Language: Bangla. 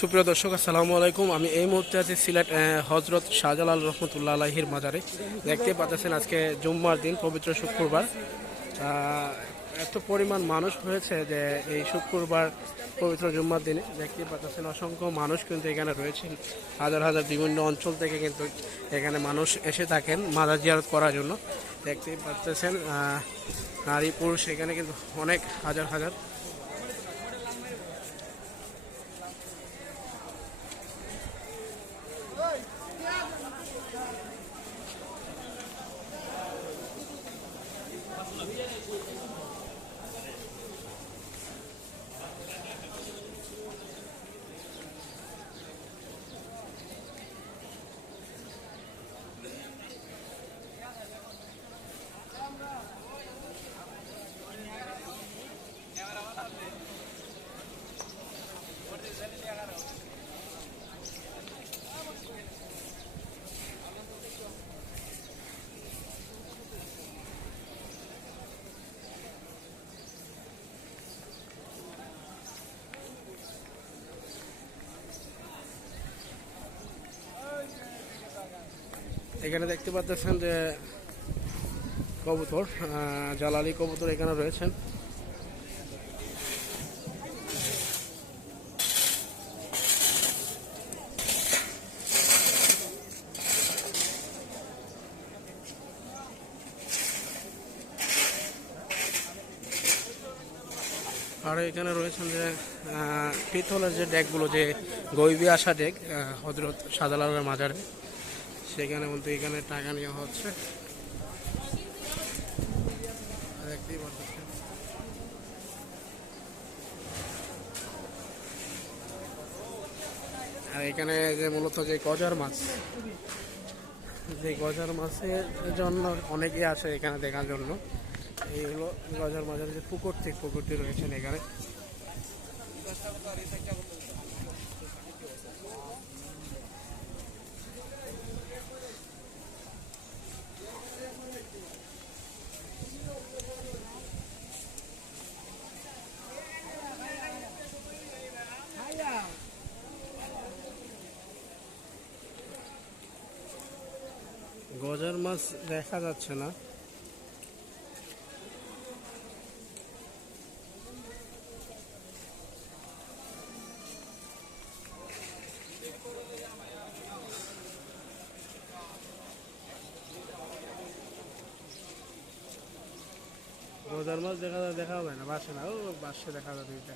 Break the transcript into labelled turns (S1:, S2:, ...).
S1: সুপ্রিয় দর্শক, আসসালামু আলাইকুম। আমি এই মুহূর্তে আছি সিলেট হজরত শাহজালাল রহমতুল্লাহ আলাহির মাজারে। দেখতে পাচ্ছেন আজকে জুম্মার দিন, পবিত্র শুক্রবার। এত পরিমাণ মানুষ হয়েছে যে এই শুক্রবার পবিত্র জুম্মার দিনে দেখতে পাচ্ছেন অসংখ্য মানুষ কিন্তু এখানে রয়েছেন হাজার হাজার বিভিন্ন অঞ্চল থেকে কিন্তু এখানে মানুষ এসে থাকেন মাজার জিয়ারত করার জন্য। দেখতে পাচ্ছেন নারী পুরুষ এখানে কিন্তু অনেক, হাজার হাজার। Thank you. এখানে দেখতে পাচ্ছেন যে কবুতর জালালি কবুতর এখানে রয়েছেন। আর এখানে রয়েছেন যে পিতলের যে ডেকগুলো, যে গৈবি আসা ডেক হজরত সাদালালের মাজারে। সেখানে বলতে এখানে টাকা নেওয়া হচ্ছে। আর এখানে যে মূলত যে গজার মাছ, যে গজার মাছের জন্য অনেকেই আসে এখানে দেখার জন্য। এই হলো গজার মাছের যে পুকুর থেকে পুকুরটি রয়েছেন এখানে। গজার মাছ দেখা যাচ্ছে না। গজার মাছ দেখা দেখা হবে না, বাসে না। ও, বাসে দেখা যাবে এটা।